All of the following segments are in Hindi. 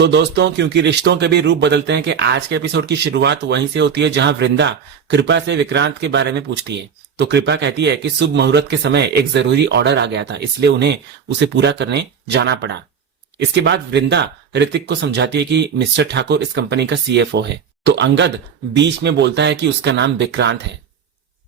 तो दोस्तों, क्योंकि रिश्तों के भी रूप बदलते हैं कि आज के एपिसोड की शुरुआत वहीं से होती है जहां वृंदा कृपा से विक्रांत के बारे में पूछती है। तो कृपा कहती है कि शुभ मुहूर्त के समय एक जरूरी ऑर्डर आ गया था, इसलिए उन्हें उसे पूरा करने जाना पड़ा। इसके बाद वृंदा ऋतिक को समझाती है कि मिस्टर ठाकुर इस कंपनी का सीएफओ है। तो अंगद बीच में बोलता है कि उसका नाम विक्रांत है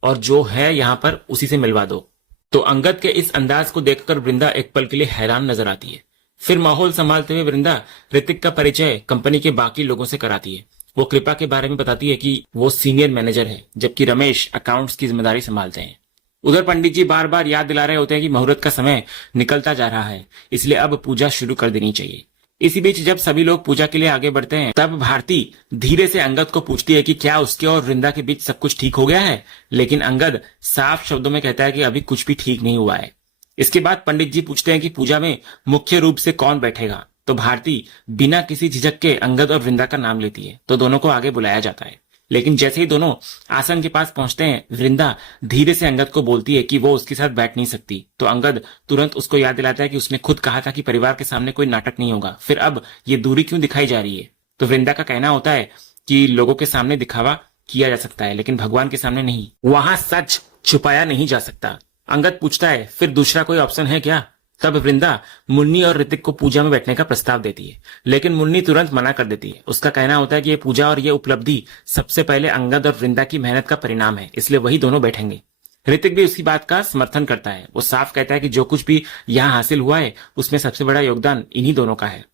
और जो है यहाँ पर उसी से मिलवा दो। तो अंगद के इस अंदाज को देखकर वृंदा एक पल के लिए हैरान नजर आती है। फिर माहौल संभालते हुए वृंदा ऋतिक का परिचय कंपनी के बाकी लोगों से कराती है। वो कृपा के बारे में बताती है कि वो सीनियर मैनेजर है, जबकि रमेश अकाउंट्स की जिम्मेदारी संभालते हैं। उधर पंडित जी बार बार याद दिला रहे होते हैं कि मुहूर्त का समय निकलता जा रहा है, इसलिए अब पूजा शुरू कर देनी चाहिए। इसी बीच जब सभी लोग पूजा के लिए आगे बढ़ते हैं, तब भारती धीरे से अंगद को पूछती है कि क्या उसके और वृंदा के बीच सब कुछ ठीक हो गया है। लेकिन अंगद साफ शब्दों में कहता है कि अभी कुछ भी ठीक नहीं हुआ है। इसके बाद पंडित जी पूछते हैं कि पूजा में मुख्य रूप से कौन बैठेगा। तो भारती बिना किसी झिझक के अंगद और वृंदा का नाम लेती है। तो दोनों को आगे बुलाया जाता है। लेकिन जैसे ही दोनों आसन के पास पहुंचते हैं, वृंदा धीरे से अंगद को बोलती है कि वो उसके साथ बैठ नहीं सकती। तो अंगद तुरंत उसको याद दिलाता है कि उसने खुद कहा था कि परिवार के सामने कोई नाटक नहीं होगा, फिर अब ये दूरी क्यों दिखाई जा रही है। तो वृंदा का कहना होता है कि लोगों के सामने दिखावा किया जा सकता है, लेकिन भगवान के सामने नहीं। वहां सच छुपाया नहीं जा सकता। अंगद पूछता है फिर दूसरा कोई ऑप्शन है क्या। तब वृंदा मुन्नी और ऋतिक को पूजा में बैठने का प्रस्ताव देती है, लेकिन मुन्नी तुरंत मना कर देती है। उसका कहना होता है कि ये पूजा और ये उपलब्धि सबसे पहले अंगद और वृंदा की मेहनत का परिणाम है, इसलिए वही दोनों बैठेंगे। ऋतिक भी उसकी बात का समर्थन करता है। वो साफ कहता है कि जो कुछ भी यहाँ हासिल हुआ है उसमें सबसे बड़ा योगदान इन्हीं दोनों का है।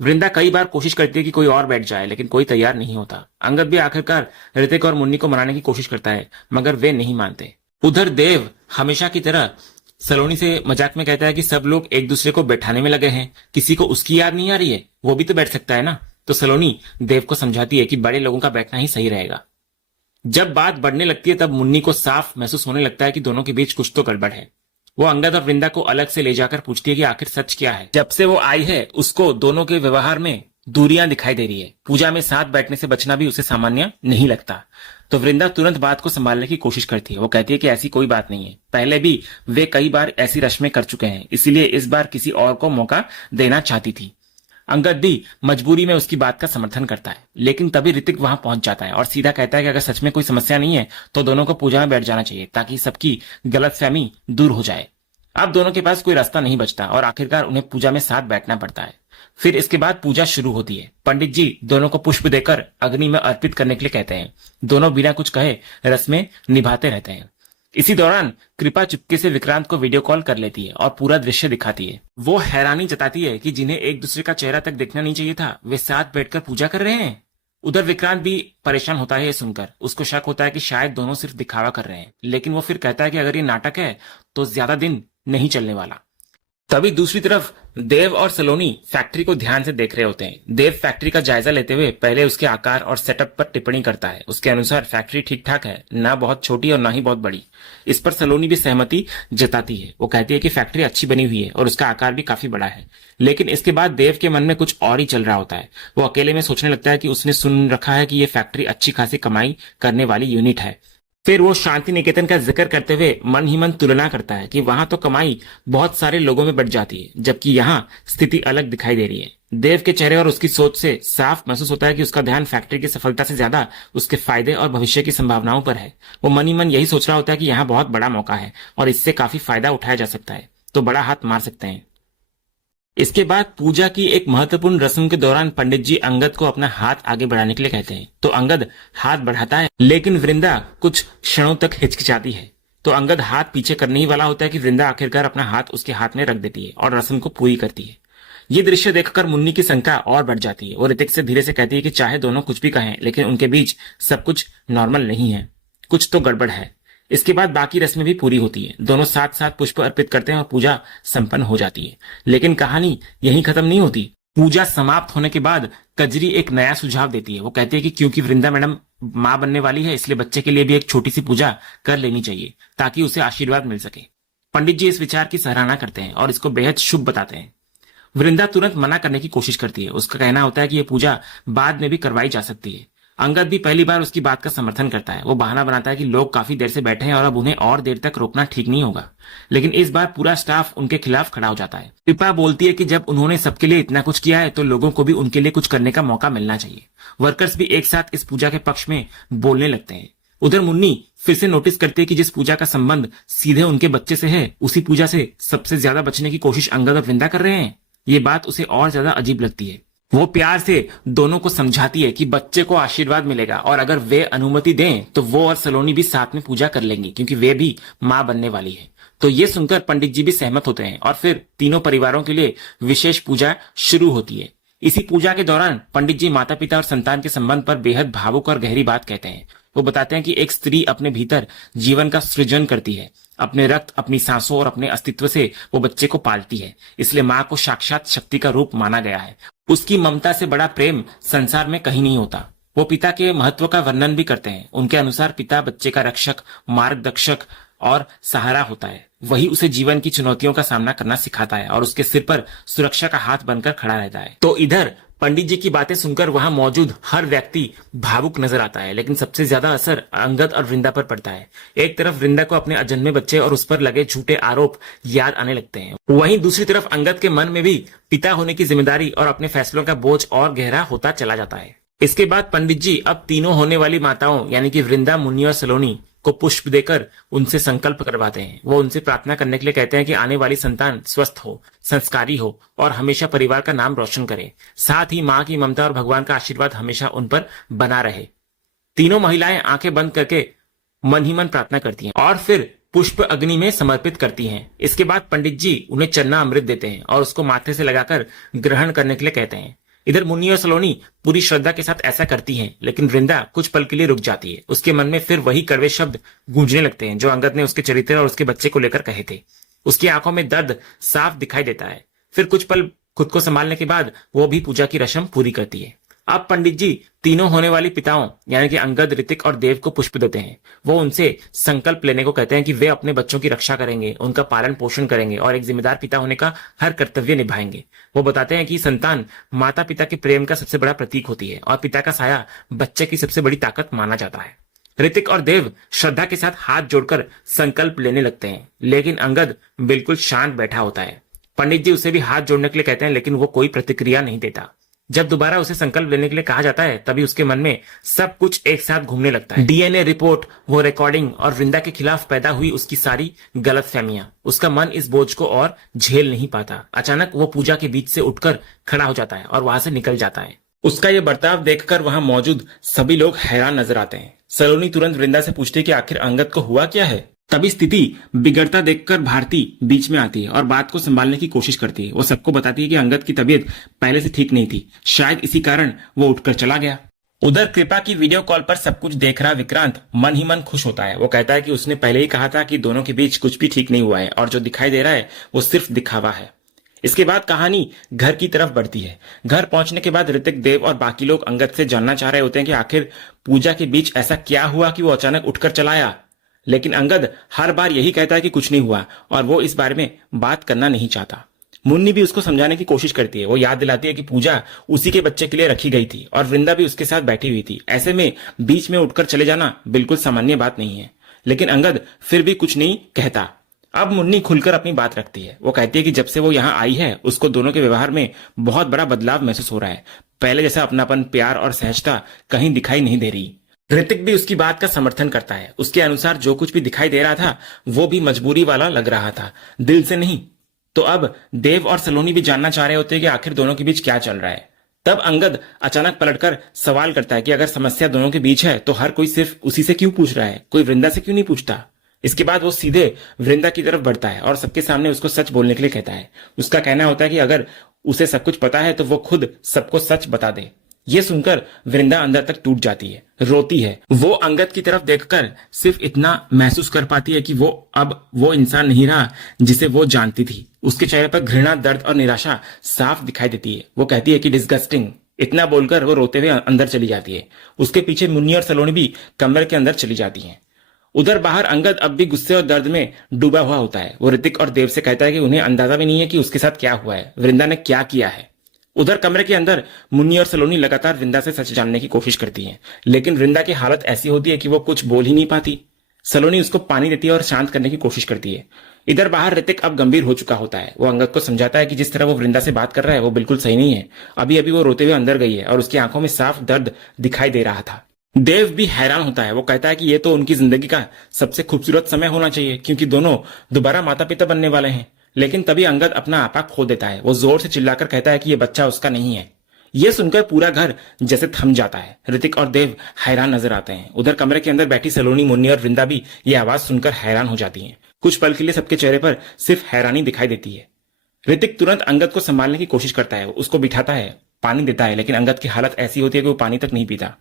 वृंदा कई बार कोशिश करती है कि कोई और बैठ जाए, लेकिन कोई तैयार नहीं होता। अंगद भी आखिरकार ऋतिक और मुन्नी को मनाने की कोशिश करता है, मगर वे नहीं मानते। उधर देव हमेशा की तरह सलोनी से मजाक में कहता है कि सब लोग एक दूसरे को बैठाने में लगे हैं, किसी को उसकी याद नहीं आ रही है, वो भी तो बैठ सकता है ना। तो सलोनी देव को समझाती है कि बड़े लोगों का बैठना ही सही रहेगा। जब बात बढ़ने लगती है, तब मुन्नी को साफ महसूस होने लगता है कि दोनों के बीच कुछ तो गड़बड़ है। वो अंगद और वृंदा को अलग से ले जाकर पूछती है कि आखिर सच क्या है। जब से वो आई है, उसको दोनों के व्यवहार में दूरियां दिखाई दे रही है। पूजा में साथ बैठने से बचना भी उसे सामान्य नहीं लगता। तो वृंदा तुरंत बात को संभालने की कोशिश करती है। वो कहती है कि ऐसी कोई बात नहीं है, पहले भी वे कई बार ऐसी रस्में कर चुके हैं, इसीलिए इस बार किसी और को मौका देना चाहती थी। अंगद भी मजबूरी में उसकी बात का समर्थन करता है, लेकिन तभी ऋतिक वहां पहुंच जाता है और सीधा कहता है कि अगर सच में कोई समस्या नहीं है तो दोनों को पूजा में बैठ जाना चाहिए, ताकि सबकी गलतफहमी दूर हो जाए। अब दोनों के पास कोई रास्ता नहीं बचता और आखिरकार उन्हें पूजा में साथ बैठना पड़ता है। फिर इसके बाद पूजा शुरू होती है। पंडित जी दोनों को पुष्प देकर अग्नि में अर्पित करने के लिए कहते हैं। दोनों बिना कुछ कहे रस्में निभाते रहते हैं। इसी दौरान कृपा चुपके से विक्रांत को वीडियो कॉल कर लेती है और पूरा दृश्य दिखाती है। वो हैरानी जताती है कि जिन्हें एक दूसरे का चेहरा तक देखना नहीं चाहिए था, वे साथ बैठकर पूजा कर रहे हैं। उधर विक्रांत भी परेशान होता है ये सुनकर। उसको शक होता है कि शायद दोनों सिर्फ दिखावा कर रहे हैं, लेकिन वो फिर कहता है कि अगर ये नाटक है तो ज्यादा दिन नहीं चलने वाला। तभी दूसरी तरफ देव और सलोनी फैक्ट्री को ध्यान से देख रहे होते हैं। देव फैक्ट्री का जायजा लेते हुए पहले उसके आकार और सेटअप पर टिप्पणी करता है। उसके अनुसार फैक्ट्री ठीक ठाक है, ना बहुत छोटी और ना ही बहुत बड़ी। इस पर सलोनी भी सहमति जताती है। वो कहती है कि फैक्ट्री अच्छी बनी हुई है और उसका आकार भी काफी बड़ा है। लेकिन इसके बाद देव के मन में कुछ और ही चल रहा होता है। वो अकेले में सोचने लगता है कि उसने सुन रखा है कि ये फैक्ट्री अच्छी खासी कमाई करने वाली यूनिट है। फिर वो शांति निकेतन का जिक्र करते हुए मन ही मन तुलना करता है कि वहां तो कमाई बहुत सारे लोगों में बढ़ जाती है, जबकि यहाँ स्थिति अलग दिखाई दे रही है। देव के चेहरे और उसकी सोच से साफ महसूस होता है कि उसका ध्यान फैक्ट्री की सफलता से ज्यादा उसके फायदे और भविष्य की संभावनाओं पर है। वो मन ही मन यही सोच रहा होता है कि यहाँ बहुत बड़ा मौका है और इससे काफी फायदा उठाया जा सकता है, तो बड़ा हाथ मार सकते हैं। इसके बाद पूजा की एक महत्वपूर्ण रस्म के दौरान पंडित जी अंगद को अपना हाथ आगे बढ़ाने के लिए कहते हैं। तो अंगद हाथ बढ़ाता है, लेकिन वृंदा कुछ क्षणों तक हिचकिचाती है। तो अंगद हाथ पीछे करने ही वाला होता है कि वृंदा आखिरकार अपना हाथ उसके हाथ में रख देती है और रस्म को पूरी करती है। ये दृश्य देखकर मुन्नी की शंका और बढ़ जाती है। वो ऋतिक से धीरे से कहती है कि चाहे दोनों कुछ भी कहें, लेकिन उनके बीच सब कुछ नॉर्मल नहीं है, कुछ तो गड़बड़ है। इसके बाद बाकी रस्में भी पूरी होती है। दोनों साथ साथ पुष्प अर्पित करते हैं और पूजा संपन्न हो जाती है। लेकिन कहानी यहीं खत्म नहीं होती। पूजा समाप्त होने के बाद कजरी एक नया सुझाव देती है। वो कहती है कि क्योंकि वृंदा मैडम मां बनने वाली है, इसलिए बच्चे के लिए भी एक छोटी सी पूजा कर लेनी चाहिए, ताकि उसे आशीर्वाद मिल सके। पंडित जी इस विचार की सराहना करते हैं और इसको बेहद शुभ बताते हैं। वृंदा तुरंत मना करने की कोशिश करती है। उसका कहना होता है कि यह पूजा बाद में भी करवाई जा सकती है। अंगद भी पहली बार उसकी बात का समर्थन करता है। वो बहाना बनाता है कि लोग काफी देर से बैठे हैं और अब उन्हें और देर तक रोकना ठीक नहीं होगा। लेकिन इस बार पूरा स्टाफ उनके खिलाफ खड़ा हो जाता है। कृपा बोलती है कि जब उन्होंने सबके लिए इतना कुछ किया है तो लोगों को भी उनके लिए कुछ करने का मौका मिलना चाहिए। वर्कर्स भी एक साथ इस पूजा के पक्ष में बोलने लगते हैं। उधर मुन्नी फिर से नोटिस करती है कि जिस पूजा का संबंध सीधे उनके बच्चे से है, उसी पूजा से सबसे ज्यादा बचने की कोशिश अंगद और वृंदा कर रहे हैं। ये बात उसे और ज्यादा अजीब लगती है। वो प्यार से दोनों को समझाती है कि बच्चे को आशीर्वाद मिलेगा और अगर वे अनुमति दें तो वो और सलोनी भी साथ में पूजा कर लेंगी, क्योंकि वे भी मां बनने वाली है। तो ये सुनकर पंडित जी भी सहमत होते हैं और फिर तीनों परिवारों के लिए विशेष पूजा शुरू होती है। इसी पूजा के दौरान पंडित जी माता पिता और संतान के संबंध पर बेहद भावुक और गहरी बात कहते हैं। वो बताते हैं कि एक स्त्री अपने भीतर जीवन का सृजन करती है, अपने रक्त, अपनी सांसों और अपने अस्तित्व से वो बच्चे को पालती है। इसलिए माँ को साक्षात शक्ति का रूप माना गया है। उसकी ममता से बड़ा प्रेम संसार में कहीं नहीं होता। वो पिता के महत्व का वर्णन भी करते हैं। उनके अनुसार पिता बच्चे का रक्षक, मार्गदर्शक और सहारा होता है। वही उसे जीवन की चुनौतियों का सामना करना सिखाता है और उसके सिर पर सुरक्षा का हाथ बनकर खड़ा रहता है। तो इधर पंडित जी की बातें सुनकर वहां मौजूद हर व्यक्ति भावुक नजर आता है, लेकिन सबसे ज्यादा असर अंगद और वृंदा पर पड़ता है। एक तरफ वृंदा को अपने अजन्मे बच्चे और उस पर लगे झूठे आरोप याद आने लगते हैं। वहीं दूसरी तरफ अंगद के मन में भी पिता होने की जिम्मेदारी और अपने फैसलों का बोझ और गहरा होता चला जाता है। इसके बाद पंडित जी अब तीनों होने वाली माताओं यानी कि वृंदा, मुन्नी और सलोनी को पुष्प देकर उनसे संकल्प करवाते हैं। वो उनसे प्रार्थना करने के लिए कहते हैं कि आने वाली संतान स्वस्थ हो, संस्कारी हो और हमेशा परिवार का नाम रोशन करे। साथ ही माँ की ममता और भगवान का आशीर्वाद हमेशा उन पर बना रहे। तीनों महिलाएं आंखें बंद करके मन ही मन प्रार्थना करती हैं और फिर पुष्प अग्नि में समर्पित करती हैं। इसके बाद पंडित जी उन्हें चन्ना अमृत देते हैं और उसको माथे से लगाकर ग्रहण करने के लिए कहते हैं। इधर मुन्नी और सलोनी पूरी श्रद्धा के साथ ऐसा करती हैं, लेकिन वृंदा कुछ पल के लिए रुक जाती है। उसके मन में फिर वही कड़वे शब्द गूंजने लगते हैं जो अंगद ने उसके चरित्र और उसके बच्चे को लेकर कहे थे। उसकी आंखों में दर्द साफ दिखाई देता है। फिर कुछ पल खुद को संभालने के बाद वो भी पूजा की रस्म पूरी करती है। अब पंडित जी तीनों होने वाली पिताओं यानी कि अंगद, ऋतिक और देव को पुष्प देते हैं। वो उनसे संकल्प लेने को कहते हैं कि वे अपने बच्चों की रक्षा करेंगे, उनका पालन पोषण करेंगे और एक जिम्मेदार पिता होने का हर कर्तव्य निभाएंगे। वो बताते हैं कि संतान माता पिता के प्रेम का सबसे बड़ा प्रतीक होती है और पिता का साया बच्चे की सबसे बड़ी ताकत माना जाता है। ऋतिक और देव श्रद्धा के साथ हाथ जोड़कर संकल्प लेने लगते हैं, लेकिन अंगद बिल्कुल शांत बैठा होता है। पंडित जी उसे भी हाथ जोड़ने के लिए कहते हैं, लेकिन वो कोई प्रतिक्रिया नहीं देता। जब दोबारा उसे संकल्प लेने के लिए कहा जाता है तभी उसके मन में सब कुछ एक साथ घूमने लगता है। डीएनए रिपोर्ट, वो रिकॉर्डिंग और वृंदा के खिलाफ पैदा हुई उसकी सारी गलतफहमियां। उसका मन इस बोझ को और झेल नहीं पाता। अचानक वो पूजा के बीच से उठकर खड़ा हो जाता है और वहां से निकल जाता है। उसका ये बर्ताव देखकर वहां मौजूद सभी लोग हैरान नजर आते हैं। सलोनी तुरंत वृंदा से पूछती है कि आखिर अंगद को हुआ क्या है। तभी स्थिति बिगड़ता देखकर भारती बीच में आती है और बात को संभालने की कोशिश करती है। वो सबको बताती है कि अंगद की तबीयत पहले से ठीक नहीं थी, शायद इसी कारण वो उठकर चला गया। उधर कृपा की वीडियो कॉल पर सब कुछ देख रहा विक्रांत मन ही मन खुश होता है। वो कहता है कि उसने पहले ही कहा था कि दोनों के बीच कुछ भी ठीक नहीं हुआ है और जो दिखाई दे रहा है वो सिर्फ दिखावा है। इसके बाद कहानी घर की तरफ बढ़ती है। घर पहुंचने के बाद ऋतिक, देव और बाकी लोग अंगद से जानना चाह रहे होते हैं कि आखिर पूजा के बीच ऐसा क्या हुआ कि वो अचानक उठकर चला आया। लेकिन अंगद हर बार यही कहता है कि कुछ नहीं हुआ और वो इस बारे में बात करना नहीं चाहता। मुन्नी भी उसको समझाने की कोशिश करती है। वो याद दिलाती है कि पूजा उसी के बच्चे के लिए रखी गई थी और वृंदा भी उसके साथ बैठी हुई थी। ऐसे में बीच में उठकर चले जाना बिल्कुल सामान्य बात नहीं है। लेकिन अंगद फिर भी कुछ नहीं कहता। अब मुन्नी खुलकर अपनी बात रखती है। वो कहती है कि जब से वो यहाँ आई है उसको दोनों के व्यवहार में बहुत बड़ा बदलाव महसूस हो रहा है। पहले जैसा अपनापन, प्यार और सहजता कहीं दिखाई नहीं दे रही। ऋतिक भी उसकी बात का समर्थन करता है। उसके अनुसार जो कुछ भी दिखाई दे रहा था वो भी मजबूरी वाला लग रहा था, दिल से नहीं। तो अब देव और सलोनी भी जानना चाह रहे होते हैं कि आखिर दोनों के बीच क्या चल रहा है। तब अंगद अचानक पलटकर सवाल करता है कि अगर समस्या दोनों के बीच है तो हर कोई सिर्फ उसी से क्यों पूछ रहा है, कोई वृंदा से क्यों नहीं पूछता। इसके बाद वो सीधे वृंदा की तरफ बढ़ता है और सबके सामने उसको सच बोलने के लिए कहता है। उसका कहना होता है कि अगर उसे सब कुछ पता है तो वो खुद सबको सच बता दे। ये सुनकर वृंदा अंदर तक टूट जाती है, रोती है। वो अंगद की तरफ देखकर सिर्फ इतना महसूस कर पाती है कि वो अब वो इंसान नहीं रहा जिसे वो जानती थी। उसके चेहरे पर घृणा, दर्द और निराशा साफ दिखाई देती है। वो कहती है कि डिस्गस्टिंग। इतना बोलकर वो रोते हुए अंदर चली जाती है। उसके पीछे मुन्नी और सलोनी भी कमरे के अंदर चली जाती हैं। उधर बाहर अंगद अब भी गुस्से और दर्द में डूबा हुआ होता है। वो ऋतिक और देव से कहता है कि उन्हें अंदाजा भी नहीं है कि उसके साथ क्या हुआ है, वृंदा ने क्या किया है। उधर कमरे के अंदर मुन्नी और सलोनी लगातार वृंदा से सच जानने की कोशिश करती हैं, लेकिन वृंदा की हालत ऐसी होती है कि वो कुछ बोल ही नहीं पाती। सलोनी उसको पानी देती है और शांत करने की कोशिश करती है। इधर बाहर ऋतिक अब गंभीर हो चुका होता है। वो अंगद को समझाता है कि जिस तरह वो वृंदा से बात कर रहा है वो बिल्कुल सही नहीं है। अभी अभी वो रोते हुए अंदर गई है और उसकी आंखों में साफ दर्द दिखाई दे रहा था। देव भी हैरान होता है। वो कहता है कि ये तो उनकी जिंदगी का सबसे खूबसूरत समय होना चाहिए, क्योंकि दोनों दोबारा माता पिता बनने वाले हैं। लेकिन तभी अंगद अपना आपा खो देता है। वो जोर से चिल्लाकर कहता है कि ये बच्चा उसका नहीं है। यह सुनकर पूरा घर जैसे थम जाता है। ऋतिक और देव हैरान नजर आते हैं। उधर कमरे के अंदर बैठी सलोनी, मुन्नी और वृंदा भी ये आवाज सुनकर हैरान हो जाती हैं। कुछ पल के लिए सबके चेहरे पर सिर्फ हैरानी दिखाई देती है। ऋतिक तुरंत अंगद को संभालने की कोशिश करता है, उसको बिठाता है, पानी देता है, लेकिन अंगद की हालत ऐसी होती है कि वो पानी तक नहीं पीता।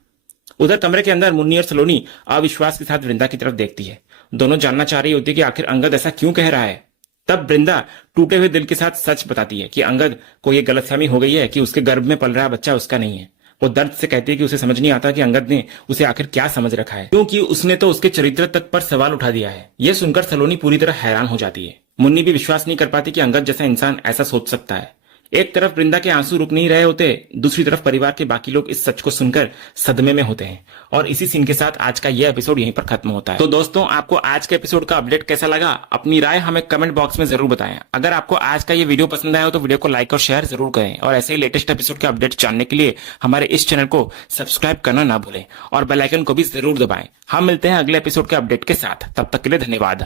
उधर कमरे के अंदर मुन्नी और सलोनी अविश्वास के साथ वृंदा की तरफ देखती है। दोनों जानना चाह रही होती है कि आखिर अंगद ऐसा क्यों कह रहा है। तब वृंदा टूटे हुए दिल के साथ सच बताती है कि अंगद को यह गलतफहमी हो गई है कि उसके गर्भ में पल रहा बच्चा उसका नहीं है। वो दर्द से कहती है कि उसे समझ नहीं आता कि अंगद ने उसे आखिर क्या समझ रखा है, क्योंकि उसने तो उसके चरित्र तक पर सवाल उठा दिया है। यह सुनकर सलोनी पूरी तरह हैरान हो जाती है। मुन्नी भी विश्वास नहीं कर पाती कि अंगद जैसा इंसान ऐसा सोच सकता है। एक तरफ वृंदा के आंसू रुक नहीं रहे होते, दूसरी तरफ परिवार के बाकी लोग इस सच को सुनकर सदमे में होते हैं। और इसी सीन के साथ आज का यह एपिसोड यहीं पर खत्म होता है। तो दोस्तों, आपको आज के एपिसोड का अपडेट कैसा लगा, अपनी राय हमें कमेंट बॉक्स में जरूर बताएं। अगर आपको आज का ये वीडियो पसंद आया हो तो वीडियो को लाइक और शेयर जरूर करें, और ऐसे ही लेटेस्ट एपिसोड के अपडेट जानने के लिए हमारे इस चैनल को सब्सक्राइब करना ना भूलें और बेल आइकन को भी जरूर दबाएं। हम मिलते हैं अगले एपिसोड के अपडेट के साथ। तब तक के लिए धन्यवाद।